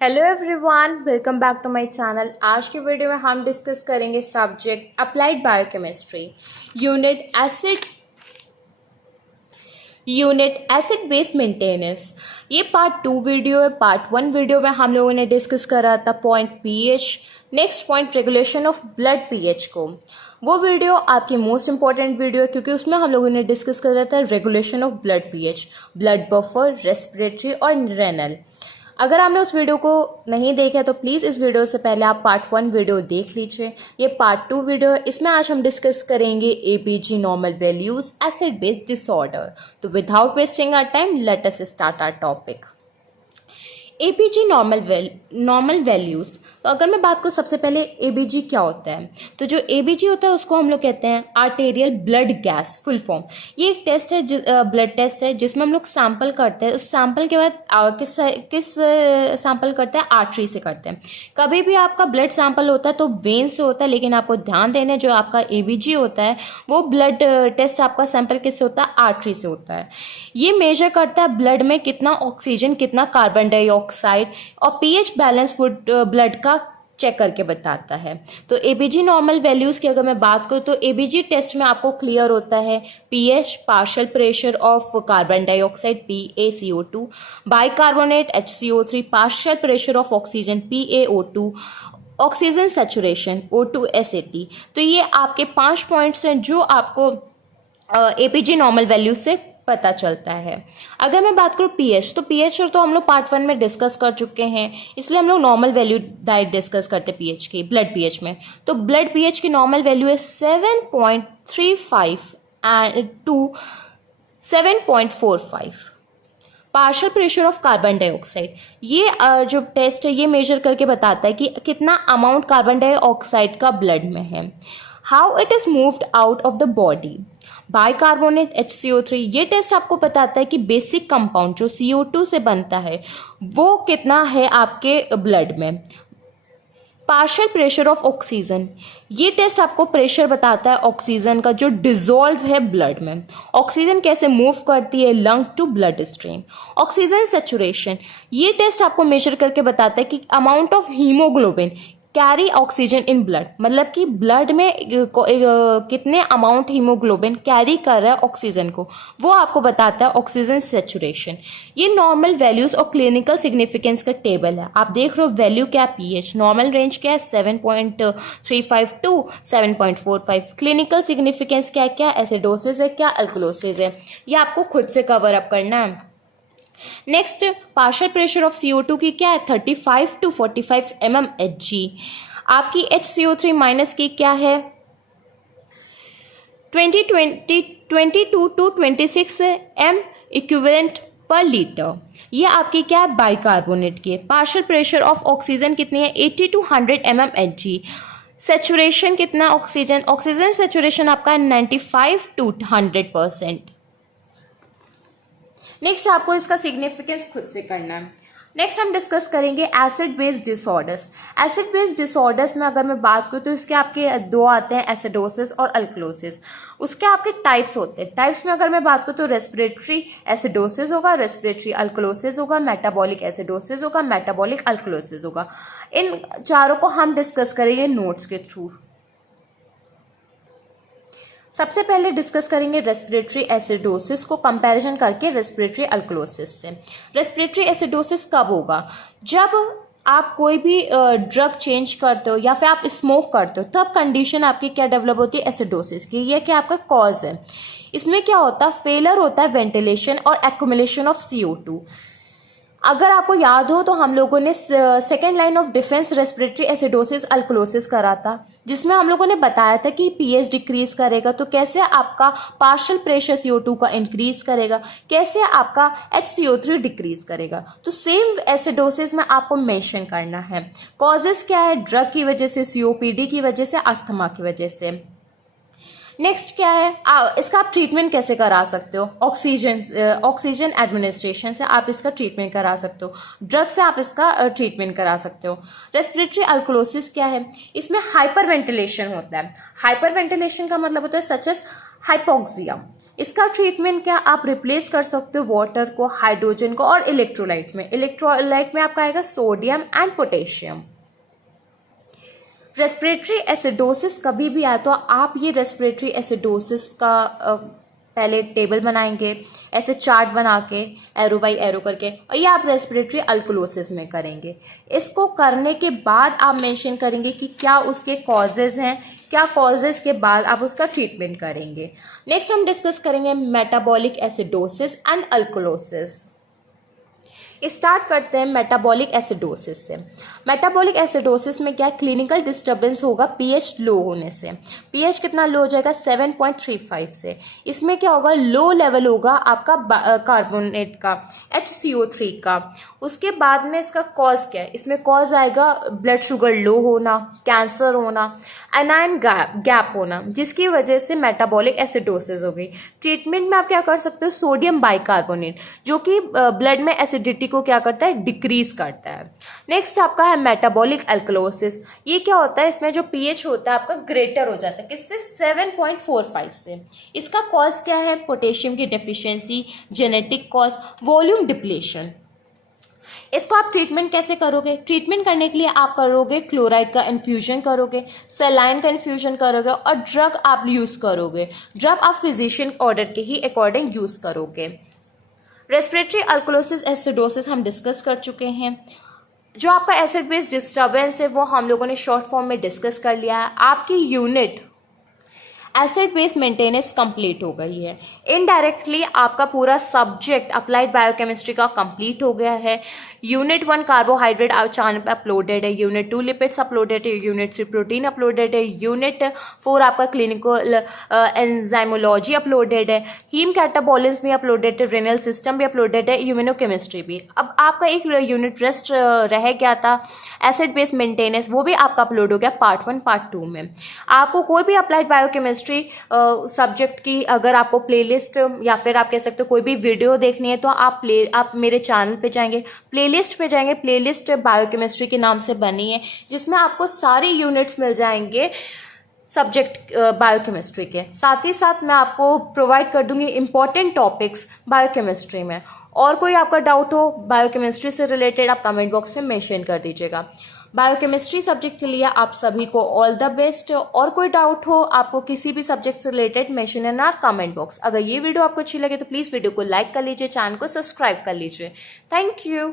Hello everyone, welcome back to my channel. आज की video में हम डिस्कस करेंगे subject applied biochemistry unit acid base maintenance. ये पार्ट 2 वीडियो है। पार्ट 1 वीडियो में हम लोगों ने डिस्कस करा था point pH, next point regulation of blood pH को। वो वीडियो आपकी मोस्ट इंपॉर्टेंट वीडियो है क्योंकि उसमें हम लोगों ने डिस्कस करा था regulation of blood pH, blood buffer, respiratory और रेनल। अगर आपने उस वीडियो को नहीं देखा तो प्लीज़ इस वीडियो से पहले आप पार्ट 1 वीडियो देख लीजिए। ये पार्ट 2 वीडियो है। इसमें आज हम डिस्कस करेंगे ABG normal values acid base disorder. तो without wasting our time let us start our topic. ABG normal values. तो अगर मैं बात करूँ सबसे पहले एबीजी क्या होता है, तो जो एबीजी होता है उसको हम लोग कहते हैं arterial blood gas, full form. ये एक टेस्ट है, ब्लड टेस्ट है, जिसमें हम लोग सैंपल करते हैं। उस सैंपल के बाद किस सैंपल करते हैं, आर्टरी से करते हैं। कभी भी आपका ब्लड सैंपल होता है तो वेन से होता है, लेकिन आपको ध्यान देना जो आपका एबीजी होता है वो ब्लड टेस्ट आपका सैंपल किससे होता है, आर्टरी से होता है। ये मेजर करता है ब्लड में कितना ऑक्सीजन, कितना कार्बन डाइऑक्साइड और पीएच बैलेंस फूड ब्लड का चेक करके बताता है। तो एबीजी नॉर्मल वैल्यूज़ की अगर मैं बात करूँ तो एबीजी टेस्ट में आपको क्लियर होता है pH, partial pressure of carbon dioxide PaCO2, bicarbonate HCO3, partial pressure of oxygen PaO2, oxygen saturation O2SAT। तो ये आपके 5 पॉइंट्स हैं जो आपको एपीजी नॉर्मल वैल्यू से पता चलता है। अगर मैं बात करूँ पीएच, तो पीएच तो हम लोग पार्ट 1 में डिस्कस कर चुके हैं, इसलिए हम लोग नॉर्मल वैल्यू डायरेक्ट डिस्कस करते हैं पीएच की, ब्लड पीएच में। तो ब्लड पीएच की नॉर्मल वैल्यू है 7.35 and to 7.45। Partial pressure of carbon dioxide, ये जो टेस्ट है ये मेजर करके बताता है कि कितना अमाउंट कार्बन डाइऑक्साइड का ब्लड में है। How it is moved out of the body. Bicarbonate HCO3, ये टेस्ट आपको बताता है कि बेसिक कंपाउंड जो CO2 से बनता है वो कितना है आपके ब्लड में। पार्शियल प्रेशर ऑफ ऑक्सीजन, ये टेस्ट आपको प्रेशर बताता है ऑक्सीजन का जो डिजोल्व है ब्लड में। ऑक्सीजन कैसे मूव करती है lung to blood stream. Oxygen saturation, ये टेस्ट आपको मेजर करके बताता है कि amount of haemoglobin carry oxygen in blood, मतलब कि ब्लड में कितने अमाउंट हीमोग्लोबिन कैरी कर रहा है ऑक्सीजन को, वो आपको बताता है ऑक्सीजन सेचुरेशन। ये नॉर्मल वैल्यूज और क्लिनिकल सिग्निफिकेंस का टेबल है। आप देख रहे हो वैल्यू क्या है, पीएच नॉर्मल रेंज क्या है 7.35 टू 7.45। क्लिनिकल सिग्निफिकेंस क्या है, क्या एसिडोसिस है, क्या अल्कलोसिस है, ये आपको खुद से कवर अप करना है। Next partial pressure of CO2 की क्या है 35 टू 45 mmHg। आपकी HCO3 माइनस की क्या है 22 to 26 m equivalent per litre. ये आपकी क्या है बाइकार्बोनेट की। पार्शियल प्रेशर ऑफ ऑक्सीजन कितनी है 80 टू 100 mmHg। सेचुरेशन कितना ऑक्सीजन सेचुरेशन आपका 95 टू 100%। नेक्स्ट आपको इसका सिग्निफिकेंस खुद से करना है। नेक्स्ट हम डिस्कस करेंगे acid base disorders. Acid base disorders में अगर मैं बात करूँ तो इसके आपके दो आते हैं, एसिडोसिस और अल्कलोसिस। उसके आपके टाइप्स होते हैं। टाइप्स में अगर मैं बात करूँ तो रेस्पिरेटरी एसिडोसिस होगा, रेस्पिरेटरी अल्कलोसिस होगा, मेटाबॉलिक एसिडोसिस होगा, मेटाबॉलिक अल्कलोसिस होगा। इन चारों को हम डिस्कस करेंगे नोट्स के थ्रू। सबसे पहले डिस्कस करेंगे रेस्पिरेटरी एसिडोसिस को कंपैरिजन करके रेस्पिरेटरी अल्कलोसिस से। रेस्पिरेटरी एसिडोसिस कब होगा, जब आप कोई भी ड्रग चेंज करते हो या फिर आप स्मोक करते हो, तब कंडीशन आपकी क्या डेवलप होती है एसिडोसिस की। यह क्या आपका कॉज है। इसमें क्या होता है, फेलर होता है वेंटिलेशन और एक्यूमुलेशन ऑफ CO2। अगर आपको याद हो तो हम लोगों ने second line of defence respiratory acidosis alkalosis करा था, जिसमें हम लोगों ने बताया था कि पीएच डिक्रीज करेगा तो कैसे आपका पार्शियल प्रेशर CO2 का इंक्रीज करेगा, कैसे आपका HCO3 डिक्रीज करेगा। तो सेम एसिडोसिस में आपको मेंशन करना है कॉजेस क्या है, ड्रग की वजह से, COPD की वजह से, अस्थमा की वजह से। नेक्स्ट क्या है, इसका आप ट्रीटमेंट कैसे करा सकते हो। ऑक्सीजन एडमिनिस्ट्रेशन से आप इसका ट्रीटमेंट करा सकते हो, ड्रग से आप इसका ट्रीटमेंट करा सकते हो। रेस्पिरेटरी अल्कलोसिस क्या है, इसमें हाइपर वेंटिलेशन होता है। हाइपर वेंटिलेशन का मतलब होता है सच एज हाइपोक्सिया। इसका ट्रीटमेंट क्या, आप रिप्लेस कर सकते हो वाटर को, हाइड्रोजन को और इलेक्ट्रोलाइट में। इलेक्ट्रोलाइट में आपका आएगा sodium and potassium. Respiratory acidosis कभी भी आए तो आप ये रेस्पिरेटरी एसिडोसिस का पहले टेबल बनाएंगे ऐसे चार्ट बना के एरो बाई एरो करके, और ये आप रेस्पिरेटरी अल्कलोसिस में करेंगे। इसको करने के बाद आप मेंशन करेंगे कि क्या उसके कॉजेज़ हैं, क्या कॉजेज़ के बाद आप उसका ट्रीटमेंट करेंगे। नेक्स्ट हम डिस्कस करेंगे metabolic acidosis and alkalosis. Start करते हैं मेटाबॉलिक एसिडोसिस से। मेटाबॉलिक एसिडोसिस में क्या क्लिनिकल डिस्टर्बेंस होगा पीएच लो होने से। पीएच कितना लो हो जाएगा 7.35 से। इसमें क्या होगा, लो लेवल होगा आपका कार्बोनेट का HCO3 का। उसके बाद में इसका कॉज क्या है, इसमें कॉज आएगा ब्लड शुगर लो होना, कैंसर होना, एनायन गैप होना, जिसकी वजह से मेटाबॉलिक एसिडोसिस हो गई। ट्रीटमेंट में आप क्या कर सकते हो, सोडियम बाइकार्बोनेट जो कि ब्लड में एसिडिटी को क्या करता है, डिक्रीज करता है। नेक्स्ट आपका है मेटाबॉलिक अल्कलोसिस। ये क्या होता है, इसमें जो पीएच होता है आपका ग्रेटर हो जाता है, किससे 7.45 से। इसका कॉज क्या है, पोटेशियम की deficiency, genetic cause, volume depletion. इसको आप ट्रीटमेंट कैसे करोगे, ट्रीटमेंट करने के लिए आप करोगे क्लोराइड का इन्फ्यूजन करोगे, सेलाइन का इन्फ्यूजन करोगे और ड्रग आप यूज़ करोगे। ड्रग आप फिजिशियन ऑर्डर के ही अकॉर्डिंग यूज़ करोगे। रेस्पिरेटरी अल्कलोसिस एसिडोसिस हम डिस्कस कर चुके हैं। जो आपका एसिड बेस डिस्टर्बेंस है वो हम लोगों ने शॉर्ट फॉर्म में डिस्कस कर लिया है। आपकी unit acid base maintenance complete हो गई है। इनडायरेक्टली आपका पूरा सब्जेक्ट अप्लाइड बायोकेमिस्ट्री का कंप्लीट हो गया है। यूनिट 1 कार्बोहाइड्रेट चैनल पे अपलोडेड है, यूनिट 2 लिपिड्स अपलोडेड है, यूनिट 3 प्रोटीन अपलोडेड है, यूनिट 4 आपका क्लिनिकल एंजाइमोलॉजी अपलोडेड है, हीम कैटाबॉलिज्म भी अपलोडेड है, रेनल सिस्टम भी अपलोडेड है, इम्यूनोकेमिस्ट्री भी। अब आपका एक यूनिट रेस्ट रह गया था एसिड बेस मेंटेनेंस, वो भी आपका अपलोड हो गया पार्ट 1 पार्ट 2 में। आपको कोई भी अप्लाइड बायोकेमिस्ट्री सब्जेक्ट की अगर आपको प्लेलिस्ट या फिर आप कह सकते हो कोई भी वीडियो देखनी है तो आप मेरे चैनल पे जाएंगे, प्लेलिस्ट पे जाएंगे। प्लेलिस्ट बायोकेमिस्ट्री के नाम से बनी है जिसमें आपको सारी यूनिट्स मिल जाएंगे सब्जेक्ट बायोकेमिस्ट्री के। साथ ही साथ मैं आपको प्रोवाइड कर दूंगी इंपॉर्टेंट टॉपिक्स बायोकेमिस्ट्री में। और कोई आपका डाउट हो बायोकेमिस्ट्री से रिलेटेड आप कमेंट बॉक्स में मेंशन कर दीजिएगा। बायोकेमिस्ट्री सब्जेक्ट के लिए आप सभी को ऑल द बेस्ट। और कोई डाउट हो आपको किसी भी सब्जेक्ट से related mention in our comment box. अगर ये वीडियो आपको अच्छी लगे तो प्लीज़ वीडियो को लाइक कर लीजिए, चैनल को सब्सक्राइब कर लीजिए। Thank you.